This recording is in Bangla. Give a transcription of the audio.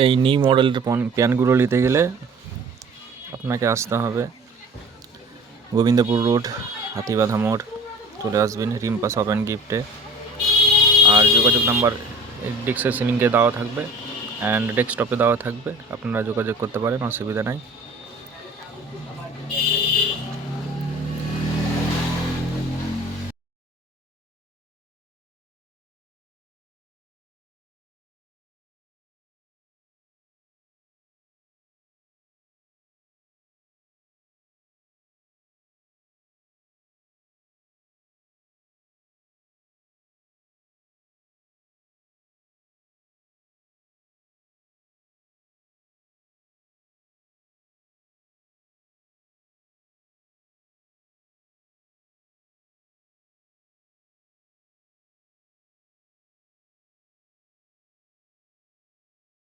এই নিউ মডেলের প্যান্টগুলো নিতে গেলে আপনাকে আসতে হবে গোবিন্দপুর রোড, হাতিবাঁধা মোড়। চলে আসবেন রিম্পা শপ অ্যান্ড গিফটে। আর যোগাযোগ নাম্বার ডিসক্রিপশনে দেওয়া থাকবে অ্যান্ড ডেস্কটপে দেওয়া থাকবে, আপনারা যোগাযোগ করতে পারেন, অসুবিধা নাই।